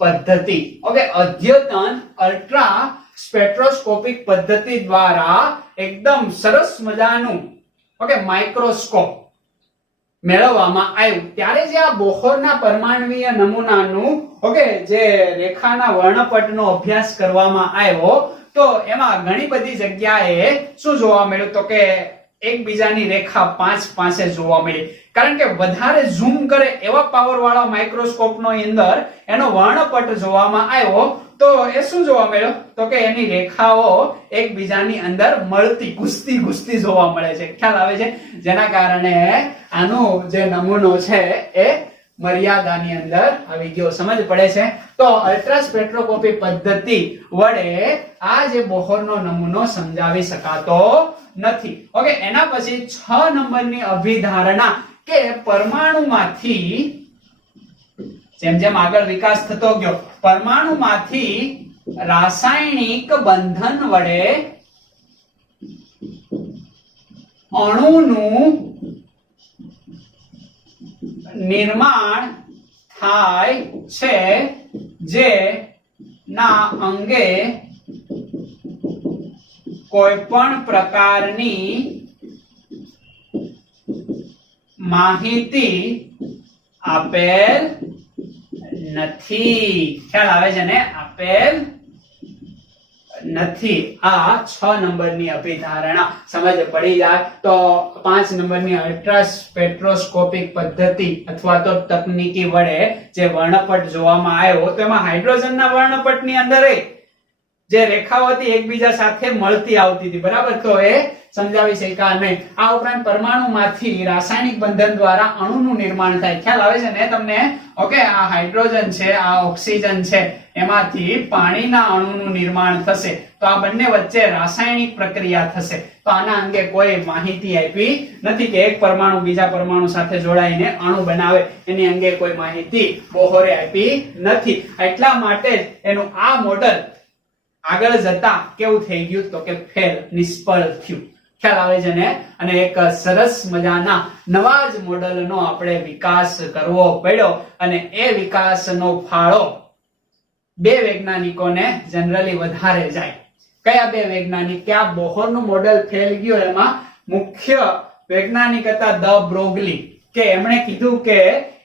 પદ્ધતિ. ઓકે, અદ્યતન અલ્ટ્રા સ્પેક્ટ્રોસ્કોપિક પદ્ધતિ દ્વારા એકદમ સરસ મજાનું માઇક્રોસ્કોપ મેળવવામાં આવ્યું. ત્યારે જે આ બોહરના પરમાણુય નમૂનાનું જે રેખાના વર્ણપટનો અભ્યાસ કરવામાં આવ્યો તો એમાં ઘણી બધી જગ્યાએ શું જોવા મળ્યું? તો કે એકબીજાની રેખા પાસે જોવા મળી. કારણ કે વધારે ઝૂમ કરે એવા પાવર વાળા માઇક્રોસ્કોપનો અંદર એનો વર્ણપટ જોવામાં આવ્યો તો એ શું જોવા મળ્યો? તો કે એની રેખાઓ એકબીજાની અંદર મળતી ઘૂસતી જોવા મળે છે. ખ્યાલ આવે છે? જેના કારણે આનો જે નમૂનો છે એ મર્યાદાની અંદર આવી ગયો. સમજ પડે છે? તો અલ્ટ્રા સ્પેક્ટ્રોસ્કોપી પદ્ધતિ વડે આ જે બોહરનો નમૂનો સમજાવી શકાતો નથી. ઓકે, એના પછી 6 નંબરની અભિધારણા કે પરમાણુમાંથી જેમ જેમ આગળ વિકાસ થતો ગયો, પરમાણુમાંથી રાસાયણિક બંધન વડે અણુનું નિર્માણ થાય છે, જે ના અંગે કોઈ પણ પ્રકારની માહિતી આપેલ નથી. ખ્યાલ આવે છે ને? આપેલ નથી. આ 6 નંબરની અભિધારણા સમજ પડી જાય તો 5 નંબરની અલ્ટ્રા સ્પેક્ટ્રોસ્કોપિક પદ્ધતિ અથવા તો તકનીકી વડે જે વર્ણપટ જોવામાં આવ્યો તો એમાં હાઇડ્રોજનના વર્ણપટની અંદર જે રેખાઓ હતી એકબીજા સાથે મળતી આવતી હતી. બરાબર, તો એ સમજાવી શક્યા નહીં. આ ઉપરાંત પરમાણુમાંથી રાસાયણિક બંધન દ્વારા અણુનું નિર્માણ થાય. ખ્યાલ આવે છે ને તમને? ઓકે, આ હાઇડ્રોજન છે, આ ઓક્સિજન છે, એમાંથી પાણીના અણુનું નિર્માણ થશે તો આ બંને વચ્ચે રાસાયણિક પ્રક્રિયા થશે. તો આના અંગે કોઈ માહિતી આપી નથી કે એક પરમાણુ બીજા પરમાણુ સાથે જોડાઈને અણુ બનાવે, એની અંગે કોઈ માહિતી બોહરે આપી નથી. એટલા માટે જ એનું આ મોડલ આગળ જતા કેવું થઈ ગયું? તો કે ફેલ, નિષ્ફળ થયું. ખ્યાલ આવે છે ને? અને એક સરસ મજાના નવા જ મોડલનો આપણે વિકાસ કરવો પડ્યો અને એ વિકાસનો ફાળો બે વૈજ્ઞાનિકોને જનરલી વધારે જાય. કયા બે વૈજ્ઞાનિક? કે આ બોહરનું મોડેલ ફેલ ગયું એમાં મુખ્ય વૈજ્ઞાનિક હતા દ બ્રોગલી, કે એમણે કીધું કે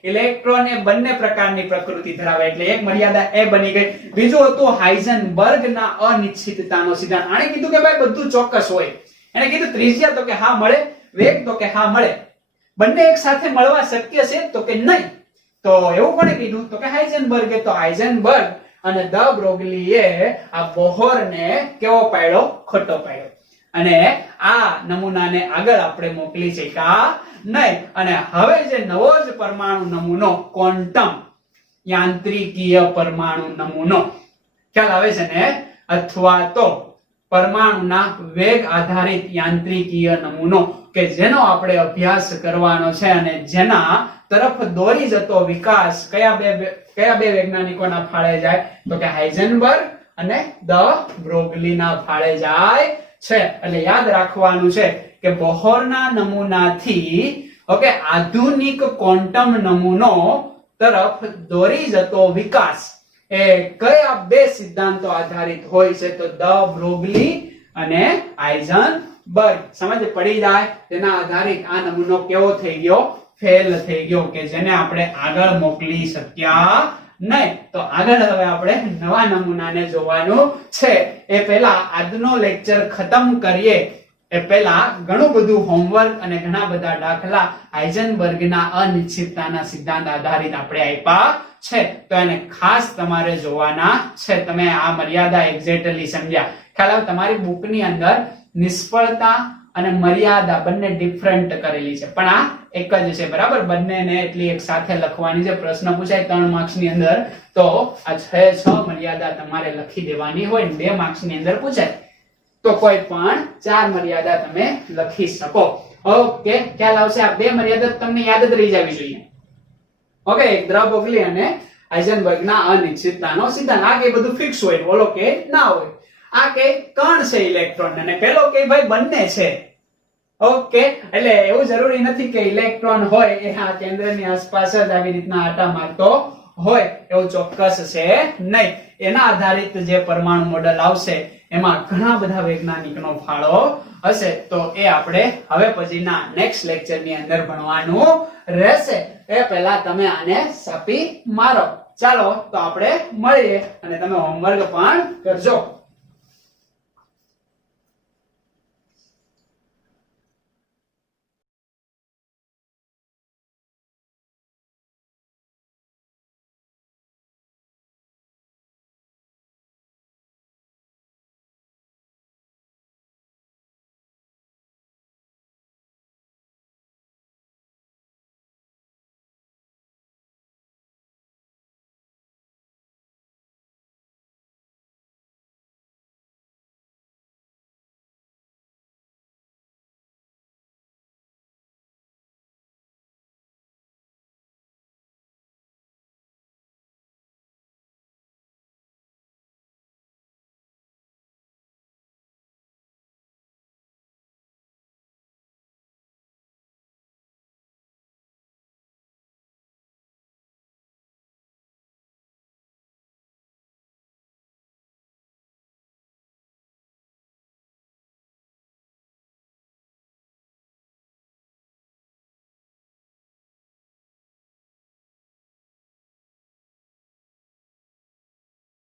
ઇલેક્ટ્રોન એ બંને પ્રકારની પ્રકૃતિ ધરાવે, એટલે એક મર્યાદા એ બની ગઈ. બીજું હતું હાઇઝનબર્ગના અનિશ્ચિતતાનો સિદ્ધાંત. આણે કીધું કે ભાઈ બધું ચોક્કસ હોય. એને કીધું ત્રિજ્યા, તો કે હા મળે. વેગ, તો કે હા મળે. બંને એક સાથે મળવા શક્ય છે? તો કે નહીં. તો એવું કોણે કીધું? તો કે હાઇઝનબર્ગે. તો હાઇઝનબર્ગ અને દ બ્રોગલીએ આ બોહરને કેવો પાડ્યો? ખોટો પાડ્યો. અને આ નમૂનાને આગળ આપણે મોકલી શક્યા નહીં. અને હવે જે નવો જ પરમાણુ નમૂનો ક્વોન્ટમ યાંત્રિકીય પરમાણુ નમૂનો ખ્યાલ આવે છે ને, અથવા તો પરમાણુના વેગ આધારિત યાંત્રિકીય નમૂનો કે જેનો આપણે અભ્યાસ કરવાનો છે અને જેના તરફ દોરી જતો વિકાસ કયા બે વૈજ્ઞાનિકોના ફાળે જાય તો કે હાઇઝનબર્ગ અને દ બ્રોગલીના ફાળે જાય છે. એટલે યાદ રાખવાનું છે કે બોહરના નમૂનાથી ઓકે આધુનિક ક્વોન્ટમ નમૂનો તરફ દોરી જતો વિકાસ એ કયા બે સિદ્ધાંતો આધારિત હોય છે તો દ બ્રોગલી અને હાઇઝનબર્ગ. સમજ પડી જાય તેના આધારિત આ નમૂનો કેવો થઈ ગયો, ફેલ થઈ ગયો કે જેને આપણે આગળ મોકલી શક્યા નહીં. તો આગળ હવે આપણે નવા નમૂનાને જોવાનું છે. એ પહેલા આજનો લેક્ચર ખતમ કરીએ એ પહેલા ઘણું બધું હોમવર્ક અને ઘણા બધા દાખલા હાઇઝનબર્ગના અનિશ્ચિતતાના સિદ્ધાંત આધારિત આપણે આપ્યા છે, તો એને ખાસ તમારે જોવાના છે. તમે આ મર્યાદા એક્ઝેક્ટલી સમજ્યા. ખ્યાલ આવે તમારી બુકની અંદર નિષ્ફળતા અને મર્યાદા બંને ડિફરન્ટ કરેલી છે, પણ આ એક જ છે, બરાબર. બંનેને એટલી એક સાથે લખવાની છે. પ્રશ્ન પૂછાય 3 માર્ક્સ ની અંદર તો આ 6 મર્યાદા તમારે લખી દેવાની હોય. 2 માર્ક્સ ની અંદર પૂછાય તો કોઈ પણ 4 મર્યાદા તમે લખી શકો. ઓકે, ખ્યાલ આવશે. આ 2 મર્યાદા તમને યાદ જ રહી જવી જોઈએ. ઓકે, દ બ્રોગલી અને હાઇઝનબર્ગના અનિશ્ચિતતાનો સિદ્ધાંત. આ કે બધું ફિક્સ હોય, ઓલો કે ના હોય. આ કે કણ છે ઇલેક્ટ્રોન અને પેલો કે ભાઈ બંને છે. ઓકે, એટલે એવું જરૂરી નથી કે ઇલેક્ટ્રોન હોય એ આ કેન્દ્રની આસપાસ જ આવી રીતના આટા મારતો હોય, એવું ચોક્કસ છે નહીં. એના આધારિત જે પરમાણુ મોડેલ આવશે એમાં ઘણા બધા વૈજ્ઞાનિકનો ફાળો હશે, તો એ આપણે હવે પછીના નેક્સ્ટ લેક્ચરની અંદર ભણવાનું રહેશે. એ પહેલા તમે આને સાપી મારો. ચાલો તો આપણે મળીએ અને તમે હોમવર્ક પણ કરજો.